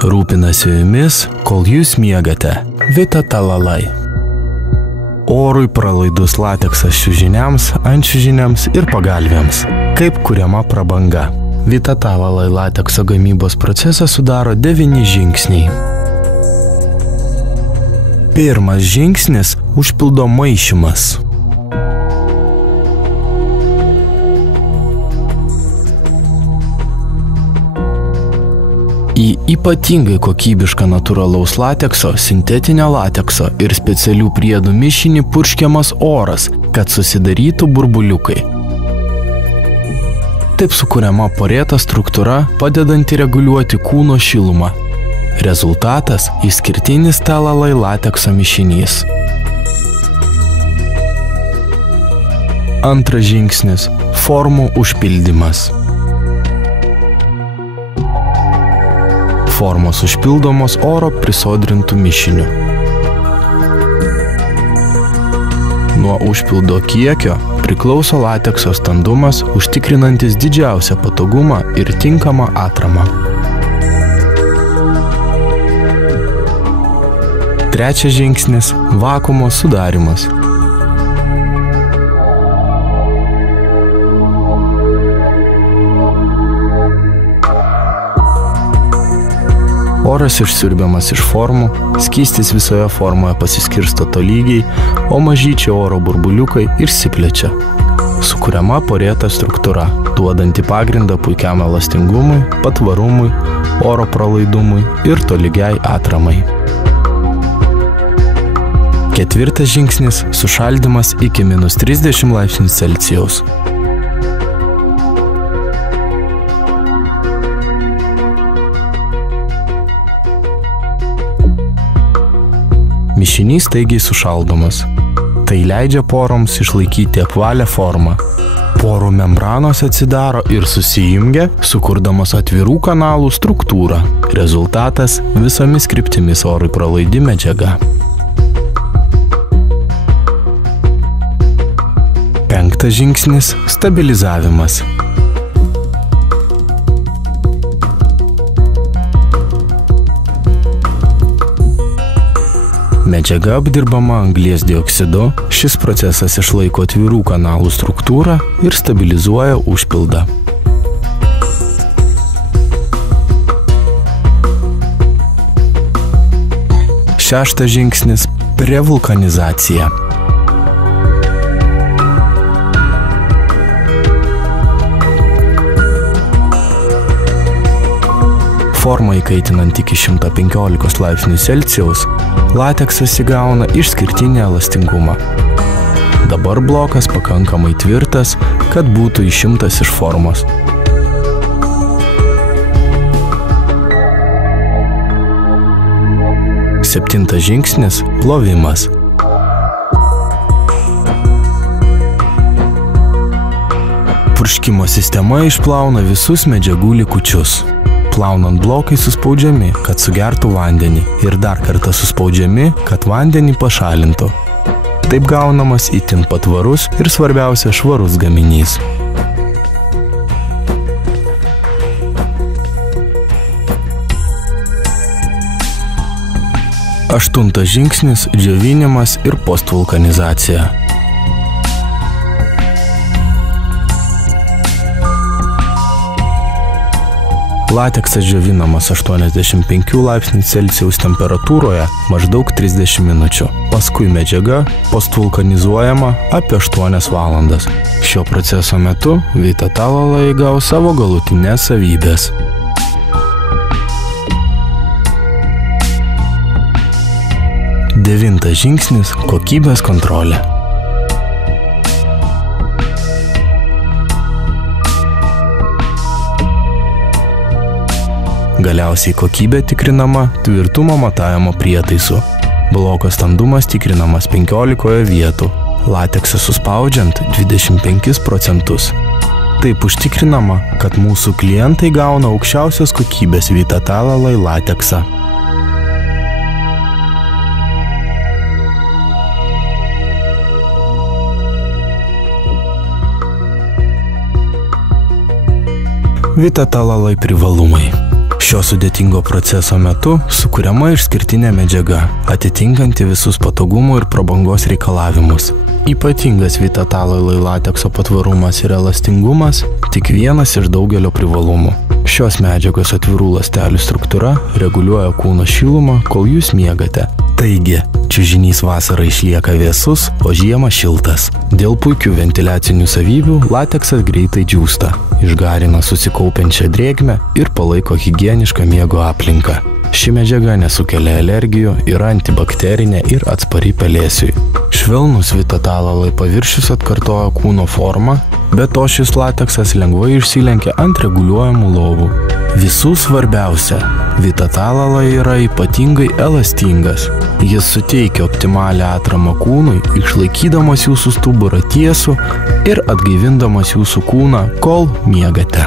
Rūpinasi jumis, kol jūs miegate. Vitatalalai. Orui pralaidus lateksas čiužiniams, ančiužiniams ir pagalvėms. Kaip kuriama prabanga. Vitatalalai latekso gamybos procesą sudaro 9 žingsniai. Pirmas žingsnis – užpildo maišymas. Į ypatingai kokybišką natūralaus latekso, sintetinio latekso ir specialių priedų mišinį purškiamas oras, kad susidarytų burbuliukai. Taip sukuriama porėta struktūra, padedanti reguliuoti kūno šilumą. Rezultatas – išskirtinis talalai latekso mišinys. Antras žingsnis – formų užpildymas. Formos užpildomos oro prisodrintų mišiniu. Nuo užpildo kiekio priklauso latekso standumas, užtikrinantis didžiausią patogumą ir tinkamą atramą. Trečias žingsnis – vakuumo sudarymas. Oras išsiurbiamas iš formų, skystis visoje formoje pasiskirsto tolygiai, o mažyčiai oro burbuliukai išsiplečia. Sukuriama porėta struktūra, duodanti pagrindą puikiam elastingumui, patvarumui, oro pralaidumui ir tolygiai atramai. Ketvirtas žingsnis – sušaldymas iki -30 laipsnių Celsijaus. Mišinys staigiai sušaldomas. Tai leidžia poroms išlaikyti apvalią formą. Porų membranos atsidaro ir susijungia, sukurdamos atvirų kanalų struktūrą. Rezultatas – visomis kryptimis orui pralaidi medžiaga. Penktas žingsnis – stabilizavimas. Medžiaga apdirbama anglies dioksidu, šis procesas išlaiko atvirų kanalų struktūrą ir stabilizuoja užpildą. Šeštas žingsnis – prevulkanizacija. Formą įkaitinant iki 115 laipsnių Celsijaus, lateksas įgauna išskirtinį elastingumą. Dabar blokas pakankamai tvirtas, kad būtų išimtas iš formos. Septintas žingsnis – plovimas. Purškimo sistema išplauna visus medžiagų likučius. Plaunant blokai suspaudžiami, kad sugertų vandenį ir dar kartą suspaudžiami, kad vandenį pašalintų. Taip gaunamas itin patvarus ir svarbiausia švarus gaminys. Aštuntas žingsnis – džiovinimas ir postvulkanizacija. Lateksas džiovinamas 85 laipsnių Celsijaus temperatūroje maždaug 30 minučių. Paskui medžiaga postvulkanizuojama apie 8 valandas. Šio proceso metu vitatalalai įgaus savo galutinės savybės. Devintas žingsnis – kokybės kontrolė. Galiausiai kokybė tikrinama tvirtumo matavimo prietaisu. Bloko standumas tikrinamas 15 vietų. Lateksą suspaudžiant 25%. Taip užtikrinama, kad mūsų klientai gauna aukščiausios kokybės vitatalalai lateksą. Vitatalalai privalumai. Šio sudėtingo proceso metu sukuriama išskirtinė medžiaga, atitinkanti visus patogumų ir prabangos reikalavimus. Ypatingas Vitatallalai latekso patvarumas ir elastingumas tik vienas iš daugelio privalumų. Šios medžiagos atvirų ląstelių struktūra reguliuoja kūno šilumą, kol jūs miegate. Taigi, čiužinys vasarą išlieka vėsus, o žiemą šiltas. Dėl puikių ventiliacinių savybių lateksas greitai džiūsta, išgarina susikaupiančią drėgmę ir palaiko higienišką miego aplinką. Ši medžiaga nesukelia alergijų, yra antibakterinė ir atspari pelėsiui. Švelnus Vitatallalai paviršius atkartoja kūno formą, be to šis lateksas lengvai išsilenkia ant reguliuojamų lovų. Visų svarbiausia, Vitatallalai yra ypatingai elastingas. Jis suteikia optimalią atramą kūnui, išlaikydamas jūsų stuburą tiesų ir atgaivindamas jūsų kūną, kol miegate.